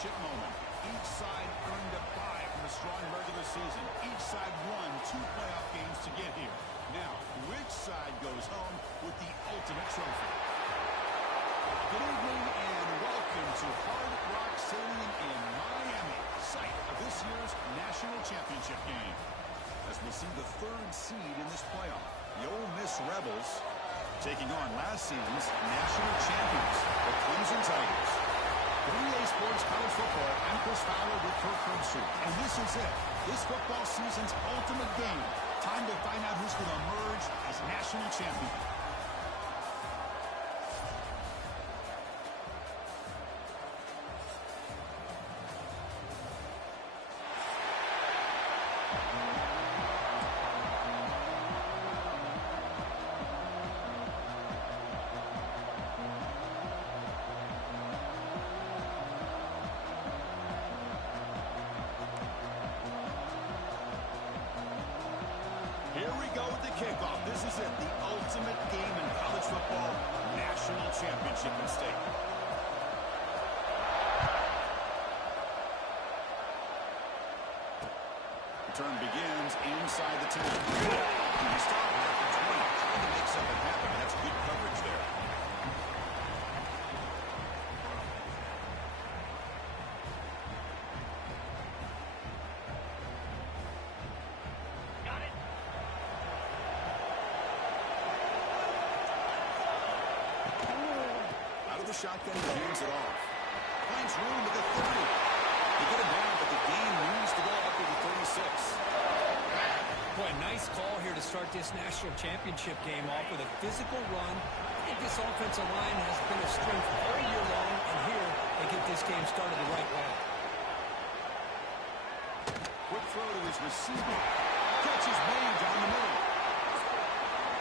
championship moment. Each side earned a bye from a strong regular season. Each side won 2 playoff games to get here. Now, which side goes home with the ultimate trophy? Good evening and welcome to Hard Rock Stadium in Miami, site of this year's national championship game. As we'll see the 3rd seed in this playoff, the Ole Miss Rebels taking on last season's national champions, the Clemson Tigers. 3A Sports College Football, I'm Chris Fowler with Kirk Herbstreit, and this is it. This football season's ultimate game. Time to find out who's going to emerge as national champion. Here we go with the kickoff. This is it, the ultimate game in college football, national championship at stake. Return begins inside the 10. And they start at the 20, trying to make something happen. That's good coverage there. Shotgun hands it off. Finds room at the 30. They get him down, but the gain moves to go up to the 36. Boy, nice call here to start this national championship game off with a physical run. I think this offensive line has been a strength all year long, and here they get this game started the right way. Quick throw to his receiver. Catch is made down the middle.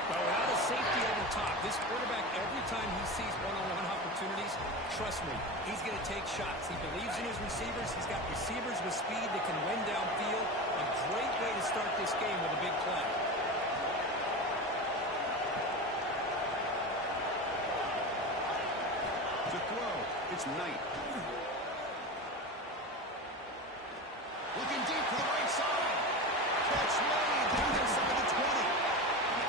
Well, without a safety over top, this quarterback, every time he sees one-on-one opportunities, trust me, he's going to take shots. He believes in his receivers. He's got receivers with speed that can win downfield. A great way to start this game with a big play. To throw, it's Knight. Looking deep to the right side. Catch made down inside the 20.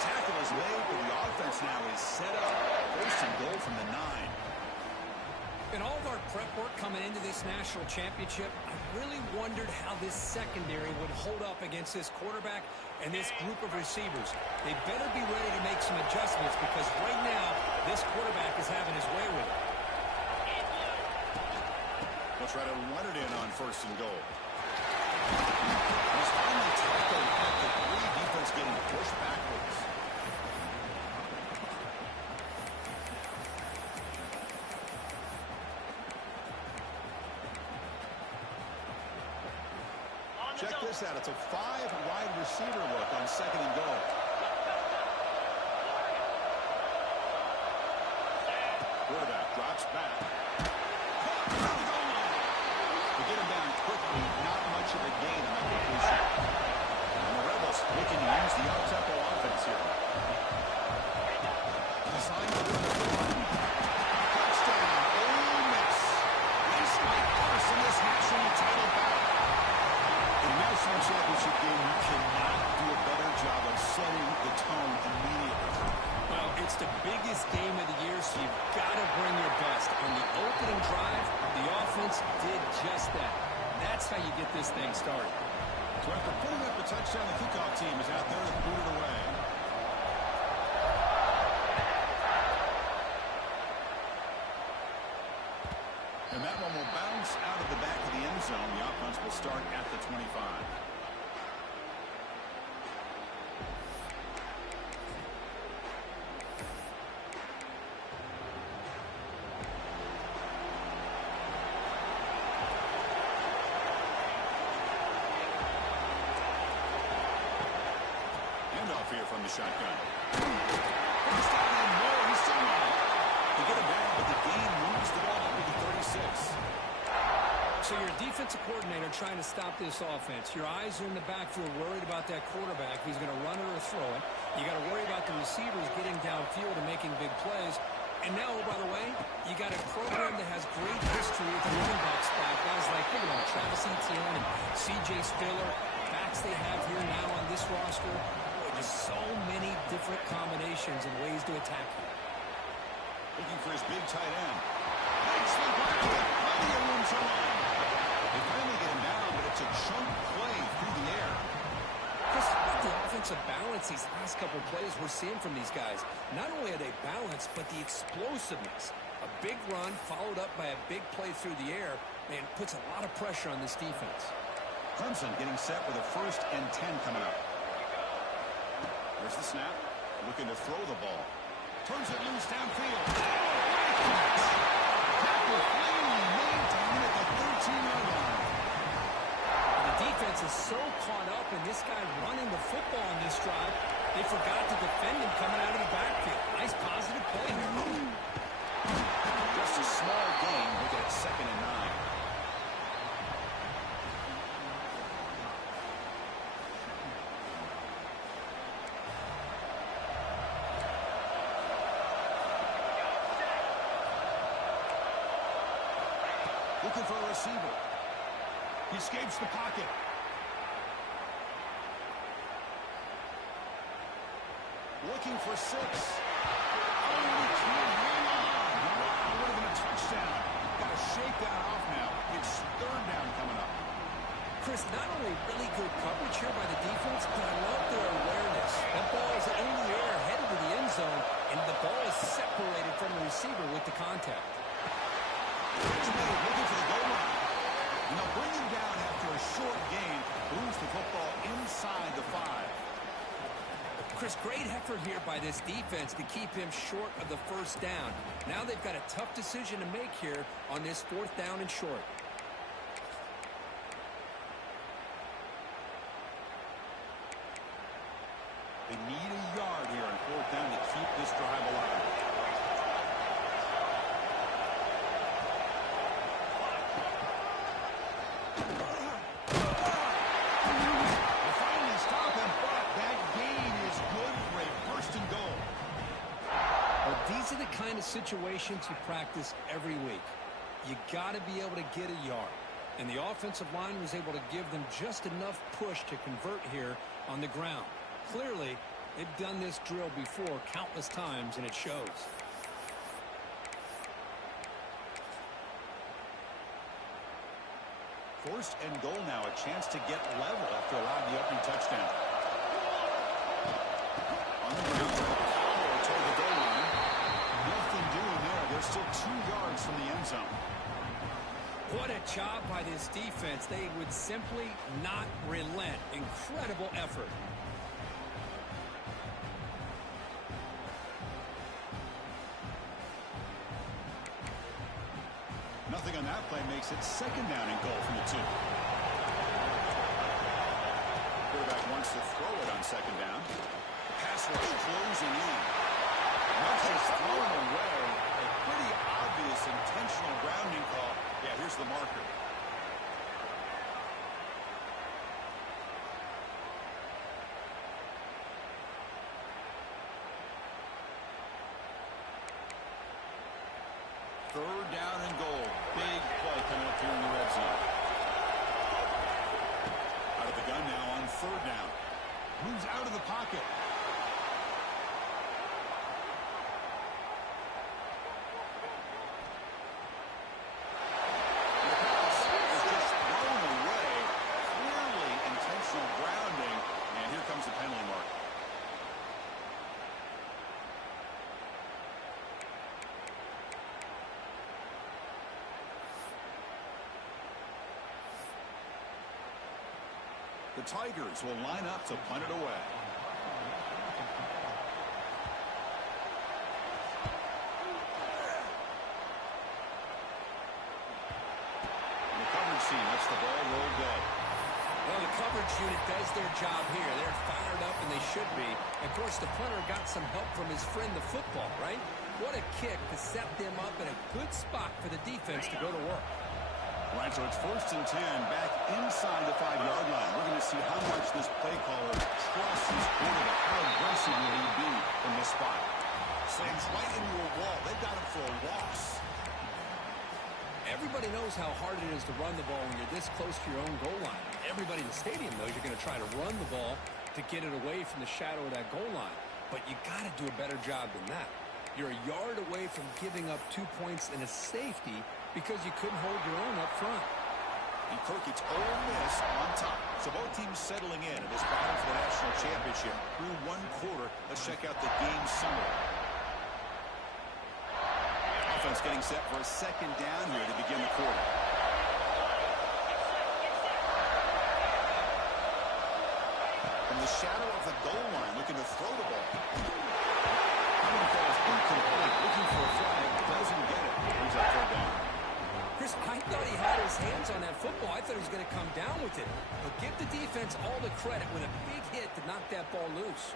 Tackle is made, but the offense now is set up. First and goal from the 9. In all of our prep work coming into this national championship, I really wondered how this secondary would hold up against this quarterback and this group of receivers. They better be ready to make some adjustments because right now, this quarterback is having his way with it. We'll try to run it in on first and goal. He's finally tackled at the 3. Defense getting pushed backwards. Check this out. It's a 5-wide receiver look on second and goal. Quarterback drops back. To get him down quickly, not much of a gain on that completion. And the Rebels looking to use the up-tempo offense here. Designed to run the line. Touchdown, Ole Miss. This might force in this national title battle. In the national championship game, you cannot do a better job of setting the tone immediately. Well, it's the biggest game of the year, so you've got to bring your best. On the opening drive, the offense did just that. That's how you get this thing started. So after putting up the touchdown, the kickoff team is out there to boot it away. And that one will bounce out of the back of the end zone. The offense will start at the 25. Handoff here from the shotgun. First down and more. He's still on it. They get him down, but the gain moves the ball up to the 36. So you're a defensive coordinator trying to stop this offense. Your eyes are in the backfield worried about that quarterback, if he's going to run it or throw it. You got to worry about the receivers getting downfield and making big plays. And now, oh, by the way, you got a program that has great history at the running back spot. Guys like, Travis Etienne and C.J. Spiller. Backs they have here now on this roster. Boy, just so many different combinations and ways to attack him. Looking for his big tight end. Makes the grab. Plenty of room to run. They finally get him down, but it's a chunk play through the air. Just the offensive balance these last couple plays we're seeing from these guys. Not only are they balanced, but the explosiveness. A big run followed up by a big play through the air, man, puts a lot of pressure on this defense. Clemson getting set with a 1st and 10 coming up. There's the snap. Looking to throw the ball. Turns it loose downfield. Tackle cleanly made to win at the 13-yard line. The defense is so caught up in this guy running the football on this drive, they forgot to defend him coming out of the backfield. Nice positive play here. Just a small gain. Look at 2nd and 9. Looking for a receiver. He escapes the pocket. Looking for 6. Oh, he can't hang on. Wow, would have been a touchdown. Got to shake that off now. It's 3rd down coming up. Chris, not only really good coverage here by the defense, but I love their awareness. That ball is in the air, headed to the end zone, and the ball is separated from the receiver with the contact. Looking for the goal line. And they'll bring him down after a short gain. Moves the football inside the 5. Chris, great effort here by this defense to keep him short of the 1st down. Now they've got a tough decision to make here on this 4th down and short. They need a yard here on 4th down to keep this drive alive. These are the kind of situations you practice every week. You got to be able to get a yard. And the offensive line was able to give them just enough push to convert here on the ground. Clearly, they've done this drill before countless times, and it shows. First and goal now, a chance to get level after allowing the opening touchdown. On the ground, toward the goal line. Nothing doing there. They're still 2 yards from the end zone. What a job by this defense. They would simply not relent. Incredible effort. Nothing on that play makes it 2nd down and goal from the 2. Quarterback wants to throw it on 2nd down. The pass rush closing in. Not just thrown away. A pretty obvious intentional grounding call. Yeah, here's the marker. Third down and goal. Big play coming up here in the red zone. Out of the gun now on 3rd down. Moves out of the pocket. The pass is just thrown away. Clearly intentional grounding. And here comes the penalty mark. The Tigers will line up to punt it away. And the coverage team lets the ball roll dead. Well, the coverage unit does their job here. They're fired up, and they should be. Of course, the punter got some help from his friend, the football, right? What a kick to set them up in a good spot for the defense to go to work. Right, so it's 1st and 10 back inside the 5-yard line. We're going to see how much this play caller trusts his quarterback. How aggressive will he be in this spot? Slams right into a wall. They've got to knows how hard it is to run the ball when you're this close to your own goal line. Everybody in the stadium knows you're going to try to run the ball to get it away from the shadow of that goal line. But you got to do a better job than that. You're a yard away from giving up 2 points and a safety because you couldn't hold your own up front. And Kirk, it's Ole Miss on top. So both teams settling in this battle for the national championship. Through one quarter, let's check out the game summary. Offense getting set for a second down here to begin the quarter. From the shadow of the goal line, looking to throw the ball. Falls incomplete, looking for a flag, doesn't get it. Brings up third down. Chris, I thought he had his hands on that football. I thought he was going to come down with it. But give the defense all the credit with a big hit to knock that ball loose.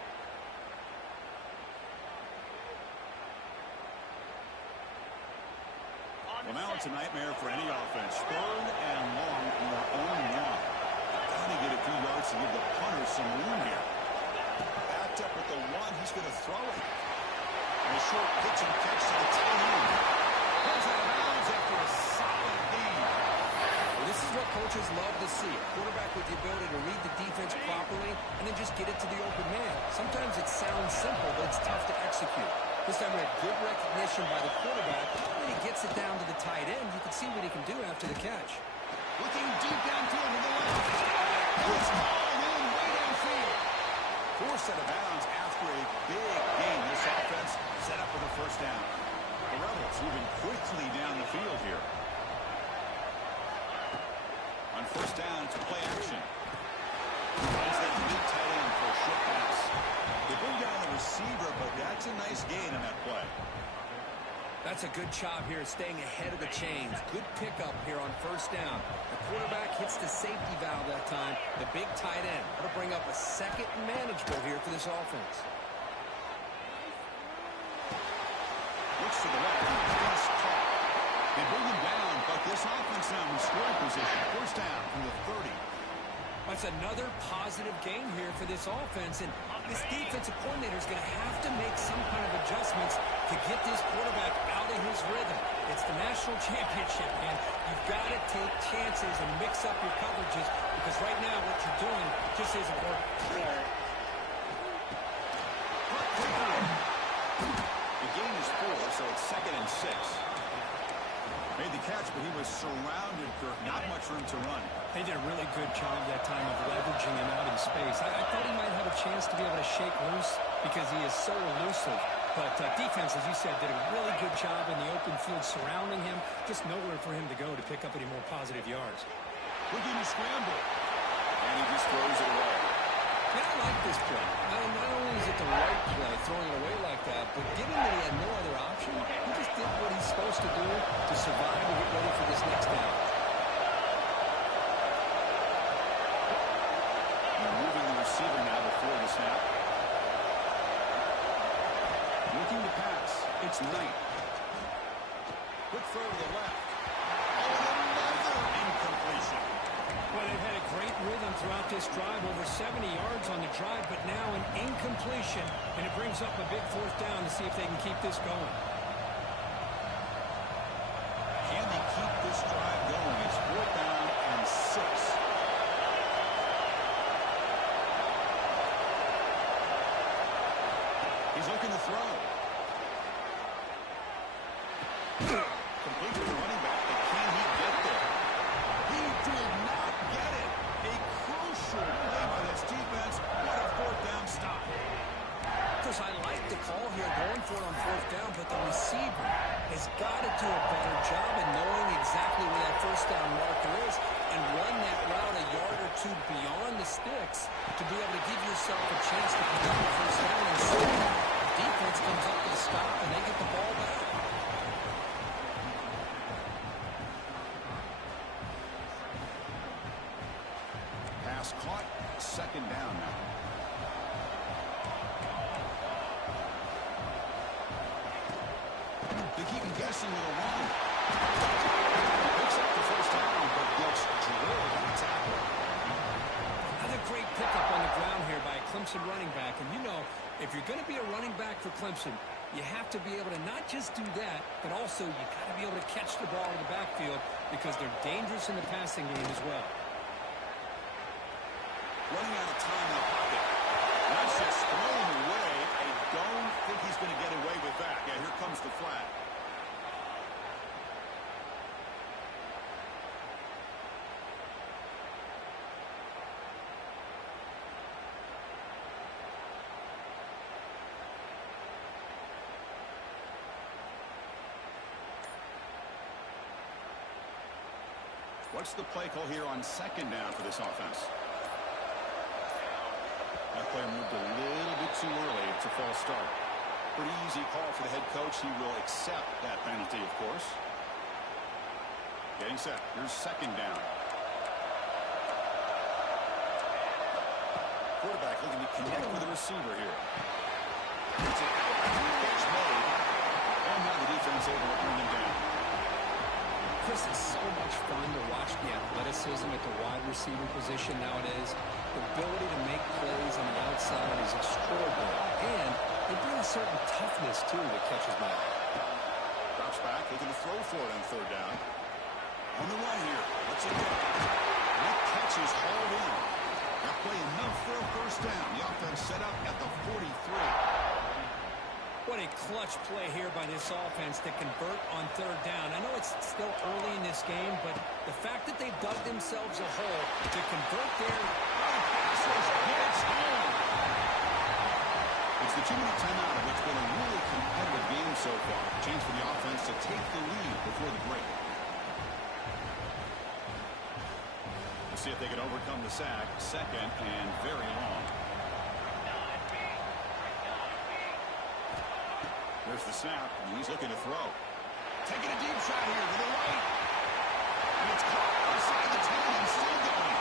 Well, now it's a nightmare for any offense. Third and long from their own one. Got to get a few yards to give the punter some room here. Backed up at the one, he's going to throw it. And a short pitch and catch to the tight end. Goes out of bounds after a solid gain. Well, this is what coaches love to see. A quarterback with the ability to read the defense properly and then just get it to the open man. Sometimes it sounds simple, but it's tough to execute. This time we had good recognition by the quarterback, and he gets it down to the tight end. You can see what he can do after the catch. Looking deep downfield to the left. It's called in way downfield. Forced out of bounds after a big gain. This offense set up with a first down. The Rebels moving quickly down the field here. On first down, it's play action. Finds that big tight end for a short pass. They bring down the receiver, but that's a nice gain on that play. That's a good job here, staying ahead of the chains. Good pickup here on first down. The quarterback hits the safety valve that time. The big tight end. That'll bring up a second and manageable here for this offense. Looks to the left. He's caught. They bring him down, but this offense now in scoring position. First down from the 30. That's another positive game here for this offense, and this defensive coordinator is going to have to make some kind of adjustments to get this quarterback out of his rhythm. It's the national championship, and you've got to take chances and mix up your coverages because right now what you're doing just isn't working. The game is 4, so it's 2nd and 6. Made the catch, but he was surrounded, Kirk. Not much room to run. They did a really good job that time of leveraging him out in space. I thought he might have a chance to be able to shake loose because he is so elusive. But defense, as you said, did a really good job in the open field surrounding him. Just nowhere for him to go to pick up any more positive yards. Looking to scramble. And he just throws it away. Yeah, I like this play. Not only is it the right play, throwing it away like that, but given that he had no other option, he just did what he's supposed to do to survive and get ready for this next down. They're moving the receiver now before the snap. Looking to pass. It's Knight. Quick throw to the left. Another incompletion. Well, they've had a great rhythm throughout this drive, over 70 yards on the drive, but now an incompletion, and it brings up a big fourth down to see if they can keep this going. Can they keep this drive going? It's 4th down and 6. He's looking to throw. Complete to the running back, but can he get there? He did not get it. A crucial play by this defense. What a 4th down stop. Chris, I like the call here, going for it on 4th down, but the receiver has got to do a better job in knowing exactly where that first down marker is and run that route a yard or two beyond the sticks to be able to give yourself a chance to pick up the first down. And so the defense comes up with a stop and they get the ball back. Pass caught. 2nd down now. They keep him guessing with a run. He picks up the first down, but gets drilled on the tackle. Another great pickup on the ground here by a Clemson running back. And you know, if you're going to be a running back for Clemson, you have to be able to not just do that, but also you got to be able to catch the ball in the backfield because they're dangerous in the passing game as well. Running out of time in the pocket. That's just thrown away. I don't think he's going to get away with that. Yeah, here comes the flag. What's the play call here on second down for this offense? That player moved a little bit too early. It's a false start. Pretty easy call for the head coach. He will accept that penalty, of course. Getting set. Here's second down. Quarterback looking to connect with the receiver here. It's an out catch made. And now the defense able to bring him down. Chris, it's so much fun to watch the athleticism at the wide receiver position nowadays. The ability to make plays on the outside is extraordinary. And they bring a certain toughness, too, that catches my eye. Drops back, looking to throw for it on third down. On the run here. Let's it go. That catch is hauled in. That play enough for a first down. The offense set up at the 43. What a clutch play here by this offense to convert on third down. I know it's still early in this game, but the fact that they've dug themselves a hole to convert there. It's the 2-minute timeout of what's been a really competitive game so far. Chance for the offense to take the lead before the break. We'll see if they can overcome the sack. Second and very long. There's the snap, and he's looking to throw. Taking a deep shot here to the right. And it's caught outside the 10 and still going.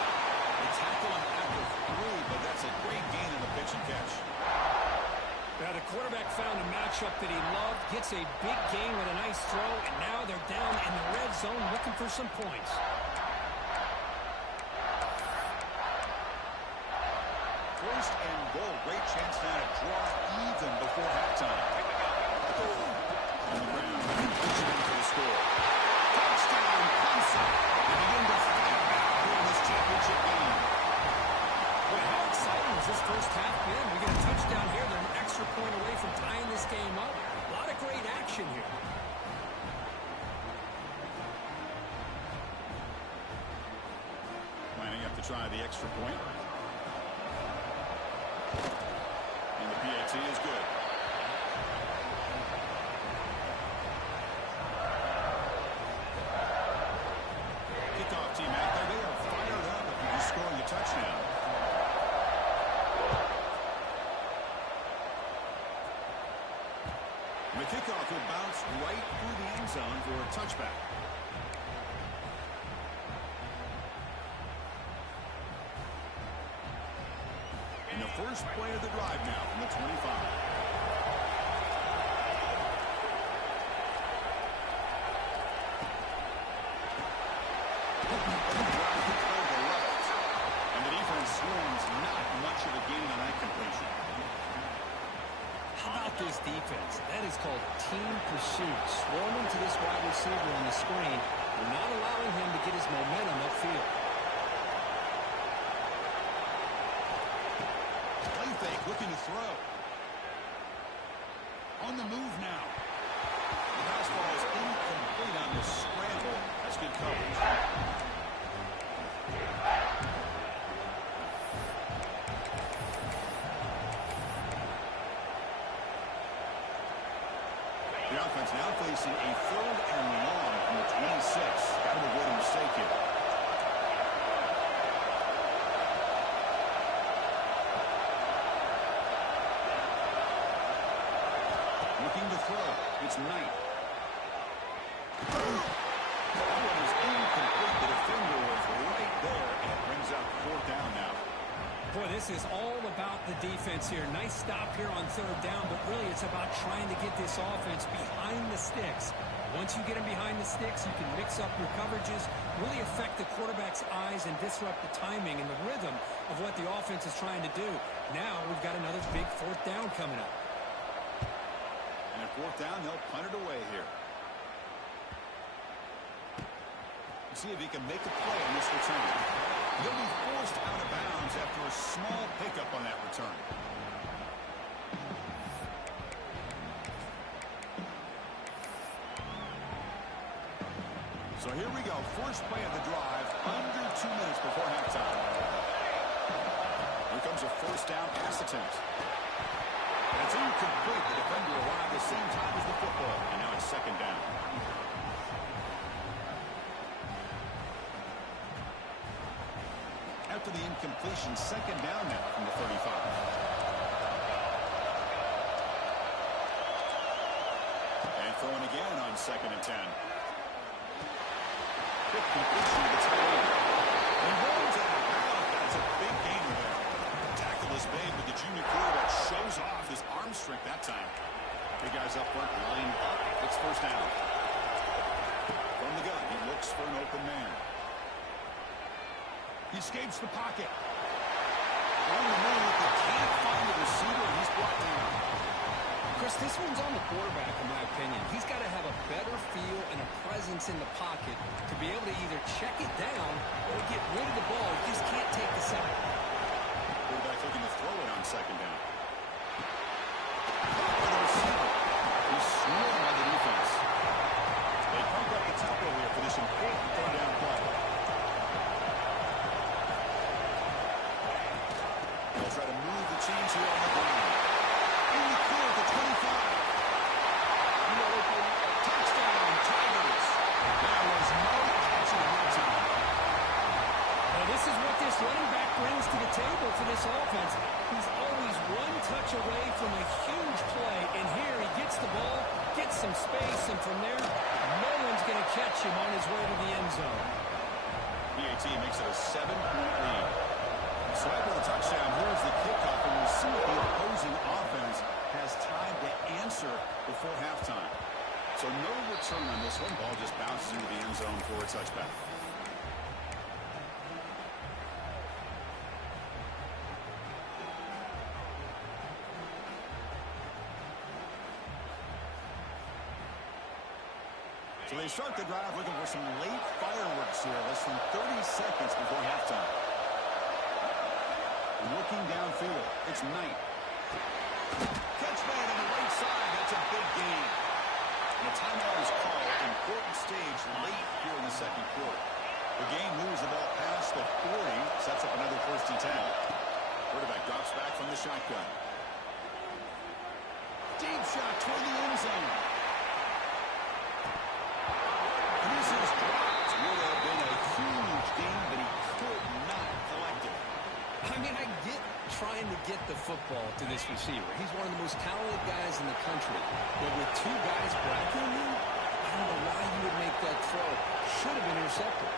They tackle him after 3, but that's a great gain in the pitch and catch. Now the quarterback found a matchup that he loved, gets a big gain with a nice throw, and now they're down in the red zone looking for some points. First and goal. Great chance now to draw even before halftime. On the ground, pushing him for the score. Touchdown, Clemson. They begin to fight back here in this championship game. Boy, how exciting has this first half been? We get a touchdown here. They're an extra point away from tying this game up. A lot of great action here. Lining up to try the extra point. And the PAT is good. Kickoff team out there. They are fired up after just scoring a touchdown. And the kickoff will bounce right through the end zone for a touchback. And the first play of the drive now from the 25. And the defense swarms not much of a gain on that completion. How about this defense? That is called team pursuit. Swarming to this wide receiver on the screen. They're not allowing him to get his momentum upfield. Play fake, looking to throw. On the move now. The pass ball is incomplete on this scramble. That's good coverage. The offense now facing a third and long from the 26. Got to avoid a mistake here. Looking to throw. It's Knight. That one is incomplete. The defender was right there, and it brings up fourth down now. Boy, this is all about the defense here. Nice stop here on third down, but really it's about trying to get this offense behind the sticks. Once you get them behind the sticks, you can mix up your coverages, really affect the quarterback's eyes and disrupt the timing and the rhythm of what the offense is trying to do. Now we've got another big fourth down coming up. And if fourth down, they'll punt it away here. See if he can make a play on this return. He'll be forced out of bounds after a small pickup on that return. So here we go. First play of the drive, under 2 minutes before halftime. Here comes a first down pass attempt. And it's incomplete. The defender arrived at the same time as the football. And now it's second down. After the incompletion, second down now from the 35. And throwing again on 2nd and 10. Quick completion to the tight end. He rolls out of bounds. That's a big gainer there. Tackle is made, but the junior quarterback shows off his arm strength that time. Big guys up front, lined up. It's first down. From the gun, he looks for an open man. He escapes the pocket. On the move, but can't find the receiver, and he's brought down. Chris, this one's on the quarterback, in my opinion. He's got to have a better feel and a presence in the pocket to be able to either check it down or get rid of the ball. He just can't take the sack. Quarterback looking to throw it on second down. Caught by the receiver. He's swarmed by the defense. They pump up the tempo here for this important third down play. They'll try to move the chains here on the ground. In the clear at the 25. Touchdown, Tigers. There was no catching in that time. Well, this is what this running back brings to the table for this offense. He's always one touch away from a huge play, and here he gets the ball, gets some space, and from there, no one's going to catch him on his way to the end zone. PAT makes it a 7-point lead. So after the touchdown, here's the kickoff, and we'll see if the opposing offense has time to answer before halftime. So no return on this one. Ball just bounces into the end zone for a touchback. So they start the drive looking for some late fireworks here. Less than 30 seconds before halftime. Looking downfield, it's Knight. Catch man on the right side. That's a big gain. And a timeout is called. Important stage late here in the second quarter. The game moves the ball past the 40. Sets up another first and 10. Quarterback drops back from the shotgun. Deep shot toward the end zone. This is dropped. Would have been a huge gain, but he could not collect it. I mean, I get trying to get the football to this receiver. He's one of the most talented guys in the country. But with two guys blocking him, I don't know why you would make that throw. Should have been intercepted.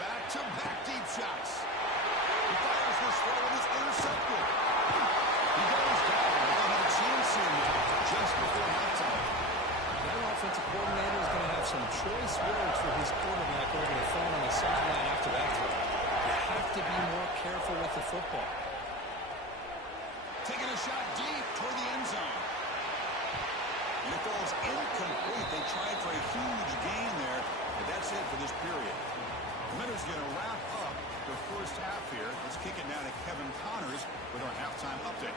Back-to-back deep shots. He fires this throw and it's intercepted. He goes down. They have a chance here now just before halftime. That offensive coordinator is going to have some choice words for his quarterback over the phone on the sideline after that throw. You have to be more careful with the football. Taking a shot deep toward the end zone. And it falls incomplete. They tried for a huge gain there, but that's it for this period. The Miners going to wrap up the first half here. Let's kick it now to Kevin Connors with our halftime update.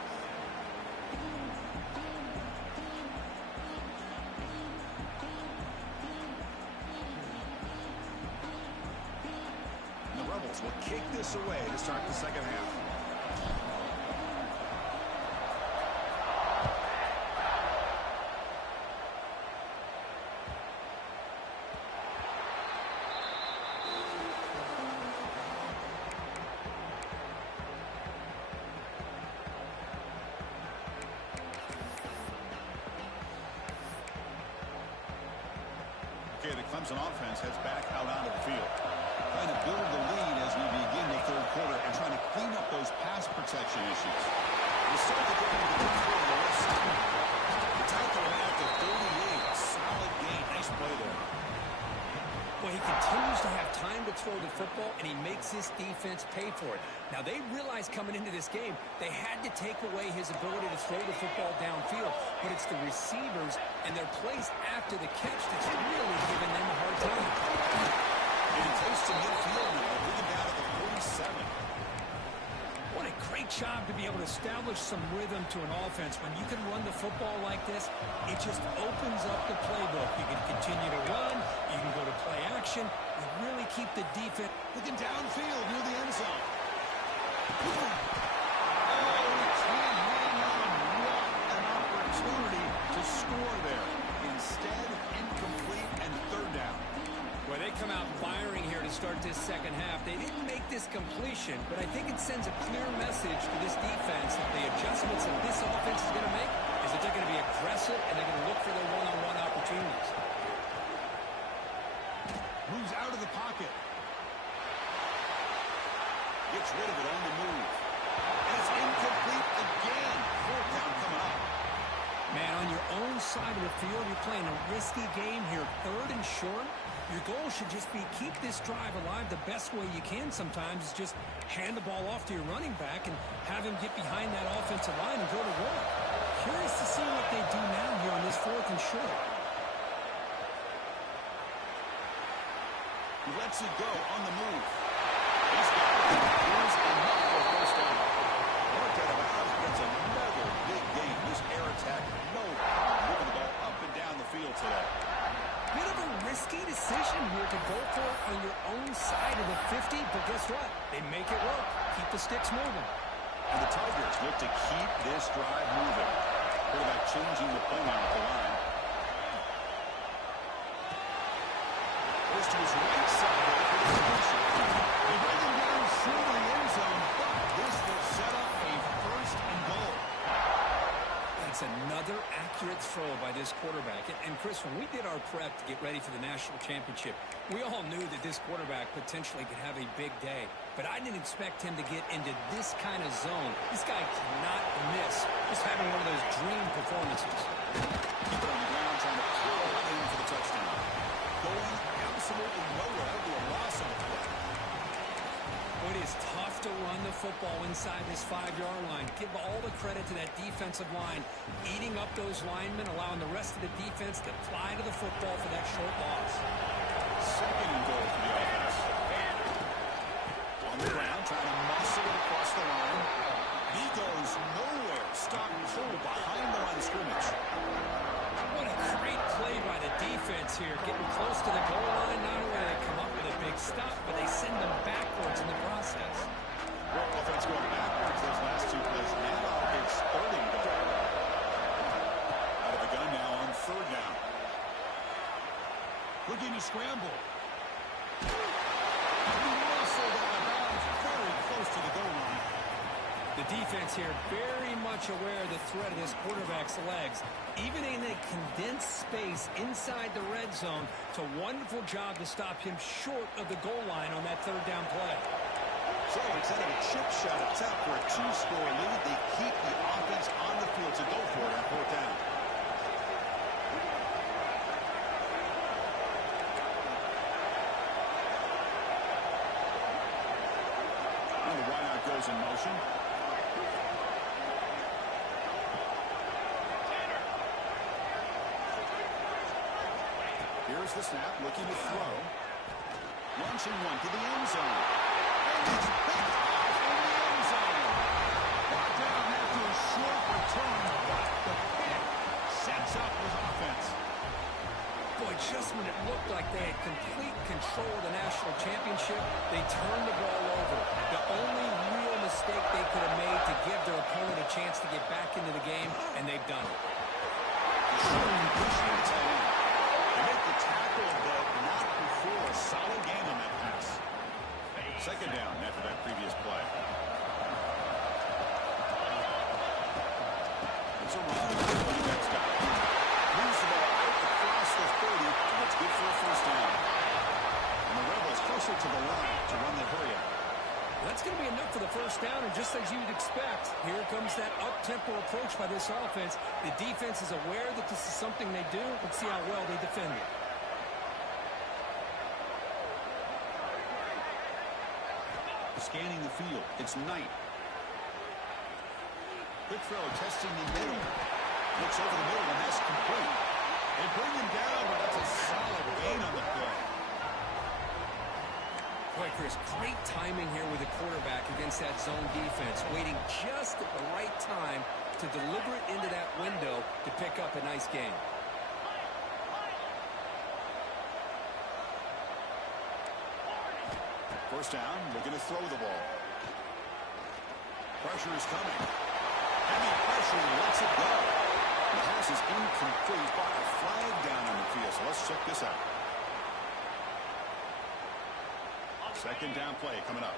Rebels will kick this away to start the second half. Okay, the Clemson offense heads back out onto the field. Trying to build the lead as we begin the third quarter and trying to clean up those pass protection issues. We start the game with the left side. The tackle at the 38. Solid gain. Nice play there. Well, he continues to have time to throw the football, and he makes this defense pay for it. Now, they realized coming into this game they had to take away his ability to throw the football downfield, but it's the receivers and their plays after the catch that's really giving them a hard time. And close to midfield now, moving down to the 47. What a great job to be able to establish some rhythm to an offense. When you can run the football like this, it just opens up the playbook. You can continue to run, you can go to play action, and really keep the defense looking downfield near the end zone. Oh, he can't hang on. What an opportunity to score there. Instead, incomplete and third down. Well, they come out firing here to start this second half. They didn't make this completion, but I think it sends a clear message to this defense that the adjustments that this offense is going to make is that they're going to be aggressive and they're going to look for their one-on-one opportunities. Moves out of the pocket. Gets rid of it on the move. And it's incomplete again. Fourth down coming up. Man, on your own side of the field, you're playing a risky game here. Third and short. Your goal should just be keep this drive alive the best way you can sometimes is just hand the ball off to your running back and have him get behind that offensive line and go to work. Curious to see what they do now here on this fourth and short. He lets it go on the move. He's got it. Here's enough for a first down. Marked out of bounds, but it's another big game. This air attack, no problem moving the ball up and down the field today. Bit of a risky decision here to go for it on your own side of the 50, but guess what? They make it work. Keep the sticks moving. And the Tigers look to keep this drive moving. Quarterback changing the play now at the line. Goes to his right side for the solution. They bring him down through the end zone, but this will set up a first and goal. That's another accurate throw by this quarterback. And Chris, when we did our prep to get ready for the national championship, we all knew that this quarterback potentially could have a big day. But I didn't expect him to get into this kind of zone. This guy cannot miss. Just having one of those dream performances. Keep it on the ground, trying to pull it in for the touchdown. Going absolutely nowhere to a loss on the play. It is tough to run the football inside this 5-yard line. Give all the credit to that defensive line, eating up those linemen, allowing the rest of the defense to fly to the football for that short loss. Second and goal for the offense. On the ground, trying to muscle it across the line. He goes nowhere. Stop and pull behind the line of scrimmage. What a great play by the defense here. Getting close to the goal line. Not only do they come up with a big stop, but they send them backwards in the process. Well, offense going backwards those last two plays. Now it's third and goal. Out of the gun now on third down. Looking to scramble. He muscled out of bounds very close to the goal line. The defense here very much aware of the threat of this quarterback's legs. Even in a condensed space inside the red zone, it's a wonderful job to stop him short of the goal line on that third down play. So instead of a chip shot attempt for a 2-score lead, they keep the offense on the field to go for it on fourth down. And the wideout goes in motion. Here's the snap, looking to throw. Launching one to the end zone. And it's picked off in the end zone. Brought down after a short return, but the pick sets up his offense. Boy, just when it looked like they had complete control of the national championship, they turned the ball over. The only real mistake they could have made to give their opponent a chance to get back into the game, and they've done it. Pushing the tight end. They make the tackle, but not before a solid game on that pass. Second down after that previous play. It's a run. Running back's got it. Moves the ball out across the 30. That's good for a first down. And the Rebels closer to the line to run the hurry out. That's going to be enough for the first down, and just as you'd expect, here comes that up-tempo approach by this offense. The defense is aware that this is something they do. Let's see how well they defend it. Scanning the field. It's Knight. Quick throw, testing the middle. Looks over the middle, and that's complete. They bring him down, but that's a solid gain on the play. Boy, Chris, great timing here with the quarterback against that zone defense, waiting just at the right time to deliver it into that window to pick up a nice gain. First down, looking to throw the ball. Pressure is coming. Heavy pressure, lets it go. The pass is incomplete, but a flag down on the field, so let's check this out. Second down play coming up.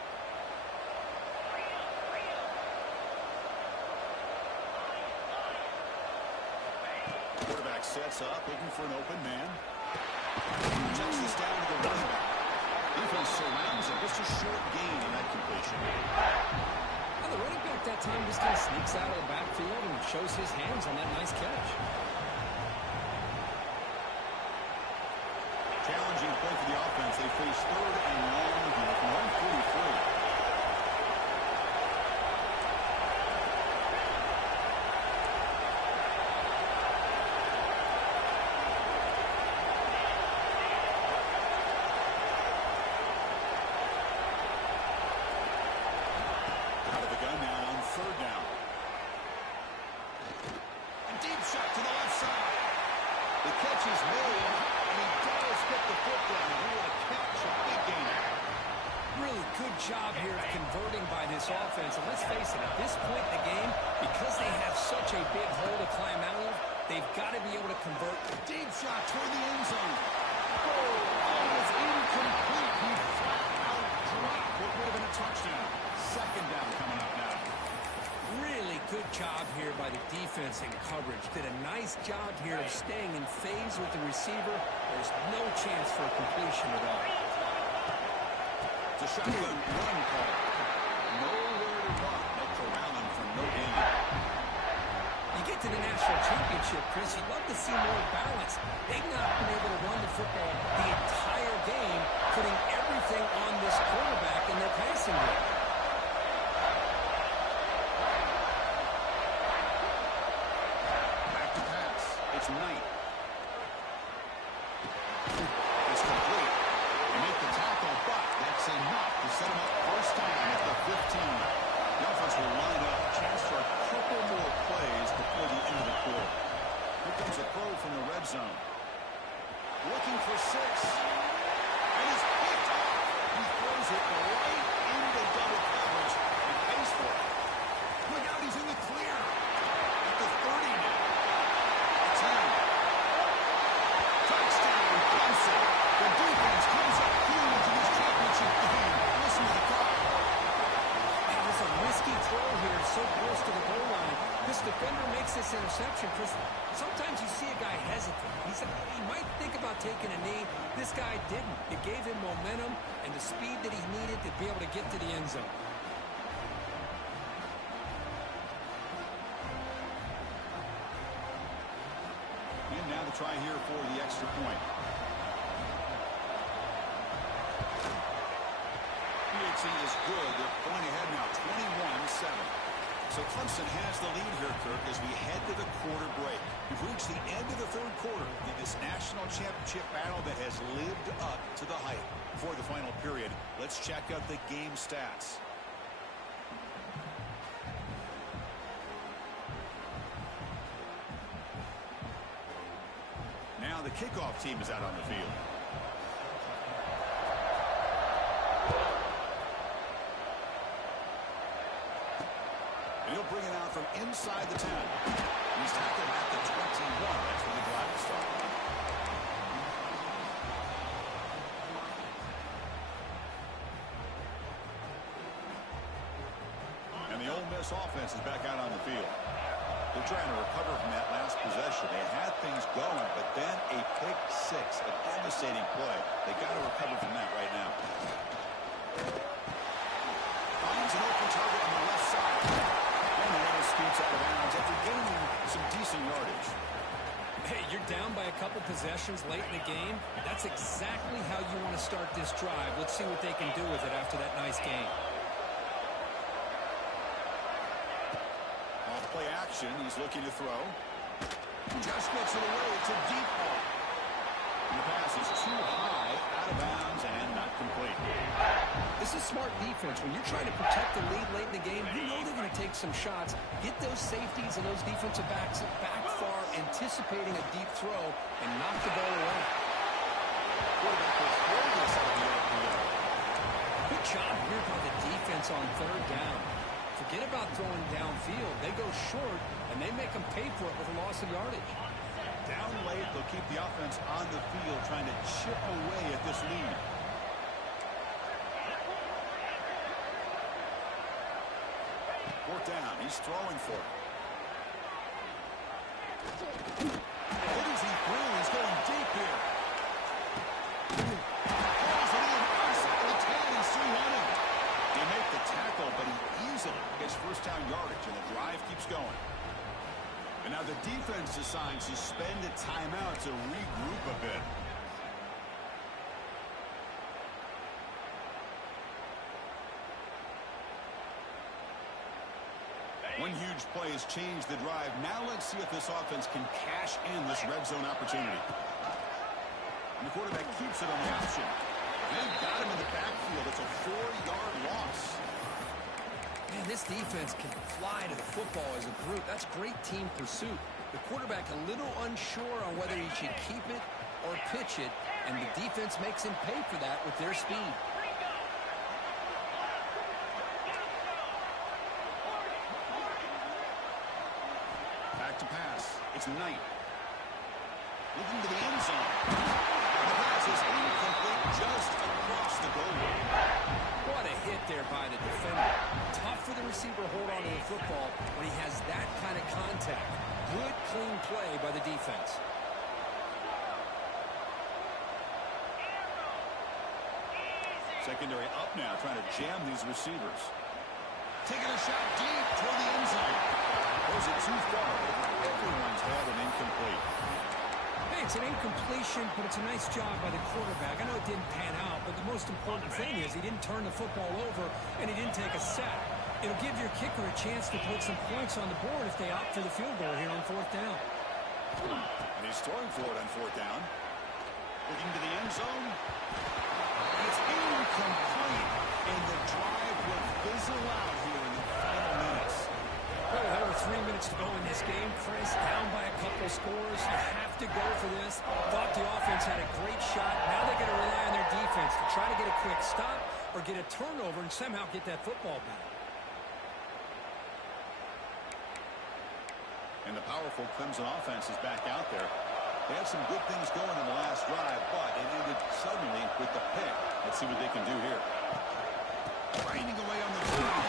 Quarterback sets up, looking for an open man. Checks this down to the running back. Defense surrounds him. Just a short gain in that completion. Well, the running back that time just kind of sneaks out of the backfield and shows his hands on that nice catch. Challenging play for the offense. They face third and long here from 143. Job here of converting by this offense, and let's face it, at this point in the game, because they have such a big hole to climb out of, they've got to be able to convert. Deep shot toward the end zone. Oh, it's incomplete. He flat out dropped what would have been a touchdown. Second down coming up now. Really good job here by the defense in coverage. Did a nice job here of staying in phase with the receiver. There's no chance for a completion at all. It's a shotgun run call. Nowhere to run. They'll corral him from no gain. You get to the national championship, Chris, you'd love to see more balance. They've not been able to run the football the entire game, putting everything on this quarterback in their passing game. Back to pass. It's Knight. It's complete. They make the tackle, but that's enough to set him up first down at the 15. The offense will line up. Chance for a couple more plays before the end of the quarter. Here comes a throw from the red zone. Looking for 6. And it's picked off. He throws it right into double coverage and pays for it. Look out, he's in the clear. At the 30 now. 10. Touchdown, Clemson. The defense comes up huge in this championship game. Listen to the crowd. That was a risky throw here, so close to the goal line. This defender makes this interception, Chris. Sometimes you see a guy hesitate. He might think about taking a knee. This guy didn't. It gave him momentum and the speed that he needed to be able to get to the end zone. And now the try here for the extra point. Is good. They're going ahead now, 21-7. So Clemson has the lead here, Kirk, as we head to the quarter break. We've reached the end of the third quarter in this national championship battle that has lived up to the hype. For the final period, let's check out the game stats. Now the kickoff team is out on the field. He'll bring it out from inside the 10. He's tackled at the 21. That's where the drive will start. And the Ole Miss offense is back out on the field. They're trying to recover from that last possession. They had things going, but then a pick 6, a devastating play. They got to recover from that right now. Finds an open target on the left side. And the runner scoots out of bounds after gaining some decent yardage. Hey, you're down by a couple possessions late in the game. That's exactly how you want to start this drive. Let's see what they can do with it after that nice game. action. He's looking to throw. Just gets it away. It's a deep ball. And the pass is too high, out of bounds, and not complete. This is smart defense. When you're trying to protect the lead late in the game, you know they're going to take some shots, get those safeties and those defensive backs back far, anticipating a deep throw, and knock the ball away. Good job here by the defense on third down. Forget about throwing downfield. They go short, and they make them pay for it with a loss of yardage. Down late, they'll keep the offense on the field, trying to chip away at this lead. Fourth down, he's throwing for it. What is he through? He's going deep here. Throws it in inside the 10. He's still running. They make the tackle, but he easily gets first down yardage, and the drive keeps going. And now the defense decides to spend a timeout to regroup a bit. One huge play has changed the drive. Now let's see if this offense can cash in this red zone opportunity. And the quarterback keeps it on the option. They've got him in the backfield. It's a 4-yard loss. Man, this defense can fly to the football as a group. That's great team pursuit. The quarterback a little unsure on whether he should keep it or pitch it, and the defense makes him pay for that with their speed. Back to pass. It's Knight. Looking to the end zone. The pass is incomplete just across the goal line. What a hit there by the defender. Tough for the receiver to hold on to the football when he has that kind of contact. Good, clean play by the defense. Secondary up now, trying to jam these receivers. Taking a shot deep toward the end zone. Throws it too far over everyone's head and incomplete. Hey, it's an incompletion, but it's a nice job by the quarterback. I know it didn't pan out, but the most important thing is he didn't turn the football over and he didn't take a sack. It'll give your kicker a chance to put some points on the board if they opt for the field goal here on fourth down. And he's throwing for it on fourth down. Looking to the end zone. It's incomplete, and the drive will fizzle out here in the final minutes. Well, there were 3 minutes to go in this game, Chris. Down by a couple scores. You have to go for this. Thought the offense had a great shot. Now they're going to rely on their defense to try to get a quick stop or get a turnover and somehow get that football back. And the powerful Clemson offense is back out there. They had some good things going in the last drive, but it ended suddenly with the pick. Let's see what they can do here. Grinding away on the field.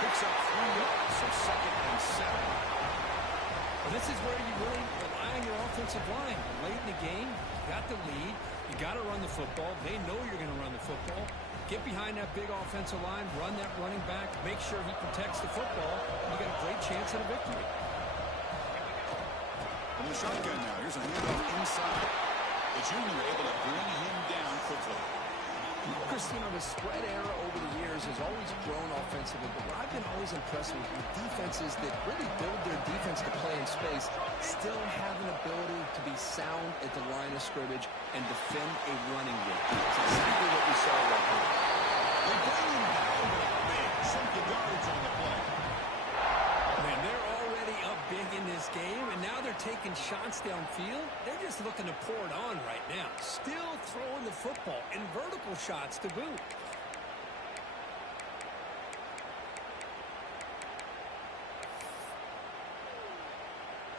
Picks up 3 yards, so 2nd and 7. Well, this is where you really rely on your offensive line. Late in the game, you got the lead. You got to run the football. They know you're going to run the football. Get behind that big offensive line, run that running back, make sure he protects the football. You got a great chance at a victory. From the shotgun now, here's a handoff inside. The junior able to bring him down quickly. Chris, you know, the spread era over the years has always grown offensively, but what I've been always impressed with defenses that really build their defense to play in space still have an ability to be sound at the line of scrimmage and defend a running game. That's exactly what we saw right here. They bring him down with a big chunk of yards on the play. Man, they're already up big in this game, and now they're taking shots downfield. They're just looking to pour it on right now. Still throwing the football and vertical shots to boot.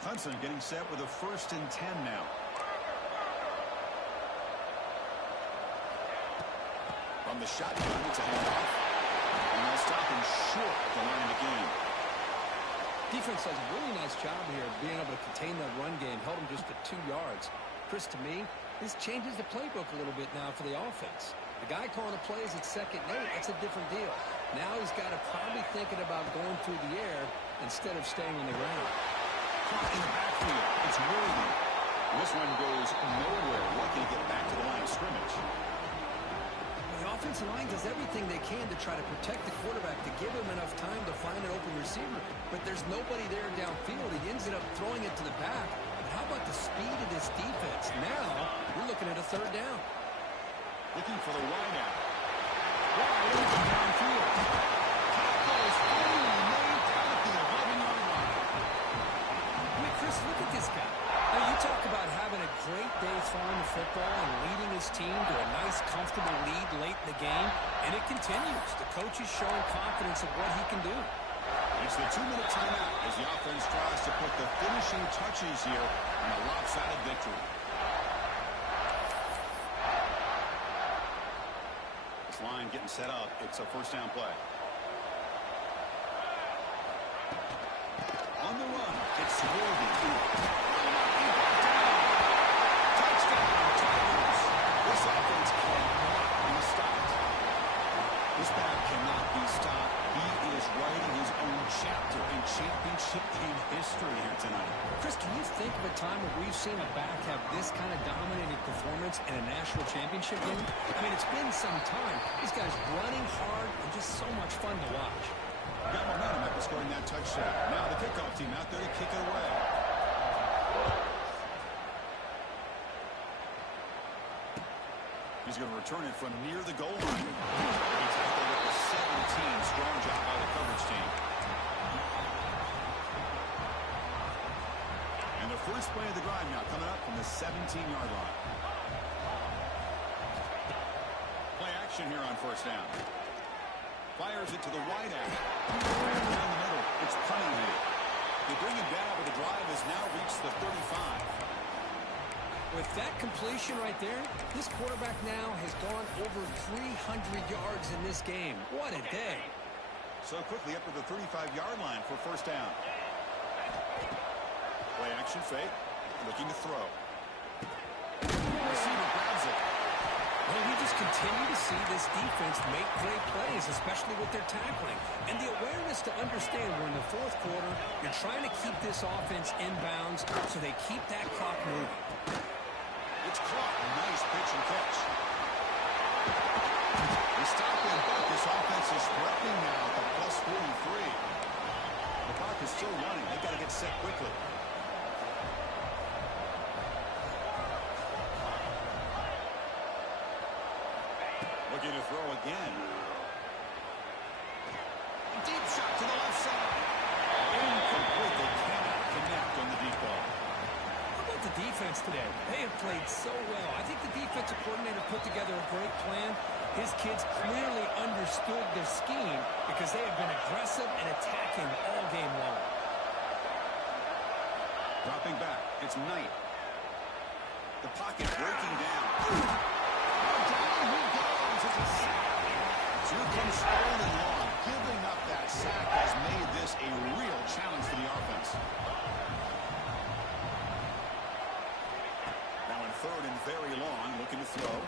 Clemson getting set with a 1st and 10 now. From the shotgun, it's a handoff. And they'll stop him short at the line of the game. Defense does a really nice job here of being able to contain that run game. Held him just to 2 yards. Chris, to me, this changes the playbook a little bit now for the offense. The guy calling the plays at 2nd and 8, that's a different deal. Now he's got to probably thinking about going through the air instead of staying on the ground. Caught in the backfield. It's Worthy. This one goes nowhere. Lucky to get back to the line of scrimmage. The offensive line does everything they can to try to protect the quarterback, to give him enough time to find an open receiver. But there's nobody there downfield. He ends up throwing it to the back. But how about the speed of this defense? Now, we're looking at a third down. Looking for the wide out. Wide open downfield. Tackle is finally made down at the 11-yard line. I mean, Chris, look at this guy. Now, you talk about having a great day throwing the football and leading his team to a nice, comfortable lead late in the game, and it continues. The coach is showing confidence of what he can do. It's the 2-minute timeout as the offense tries to put the finishing touches here on a lopsided victory. This line getting set up. It's a first down play. On the run, it's Worthy. This offense cannot be stopped. This back cannot be stopped. He is writing his own chapter in championship game history here tonight. Chris, can you think of a time where we've seen a back have this kind of dominating performance in a national championship game? I mean, it's been some time. This guy's running hard and just so much fun to watch. Got momentum after scoring that touchdown. Now the kickoff team out there to kick it away. He's going to return it from near the goal line. He tackled at the 17. Strong job by the coverage team. And the first play of the drive now coming up from the 17-yard line. Play action here on first down. Fires it to the wide out. Down the middle. It's Cunningham. They bring him down, but the drive has now reached the 35. With that completion right there, this quarterback now has gone over 300 yards in this game. What a day. So quickly up to the 35-yard line for first down. Play action fake. Looking to throw. Receiver grabs it. Well, we just continue to see this defense make great plays, especially with their tackling. And the awareness to understand we're in the fourth quarter, you're trying to keep this offense in bounds so they keep that clock moving. It's caught. Nice pitch and catch. The stop and buck. This offense is threatening now at the plus 43. The clock is still running. They've got to get set quickly. Looking to throw again. Deep shot to the left side. Incomplete. They cannot connect on the deep ball. The defense today, they have played so well. I think the defensive coordinator put together a great plan. His kids clearly understood their scheme because they have been aggressive and attacking all game long. Dropping back, it's Knight. The pocket breaking down. Down he goes. It's a sack. Here comes Sterling Long. Giving up that sack has made this a real challenge for the offense. Third and very long, looking to throw.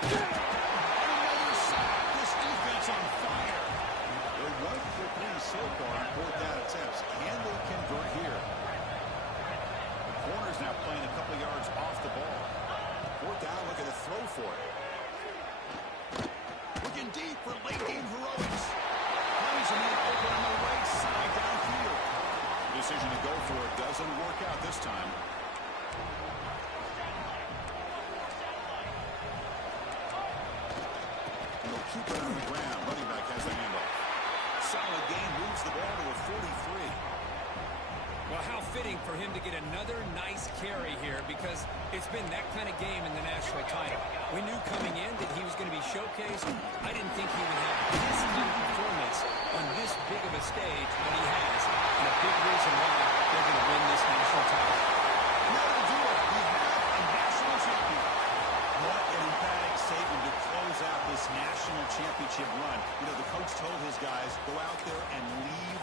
Another sack. This defense on fire. They're 1 for 3 so far on fourth down attempts. Can they convert here? The corner's now playing a couple yards off the ball. Fourth down, looking to throw for it. Looking deep for late game heroics. Plays a man open on the right side downfield. The decision to go for it doesn't work out this time. Keep it on the ground. Running back has a handoff. Solid gain, moves the ball to a 43. Well, how fitting for him to get another nice carry here because it's been that kind of game in the national title. We knew coming in that he was going to be showcased. I didn't think he would have this kind of performance on this big of a stage, but he has. And a big reason why they're going to win this national title. That'll do it. We have a national champion. What an emphatic statement to close out this national championship run. You know, the coach told his guys, go out there and leave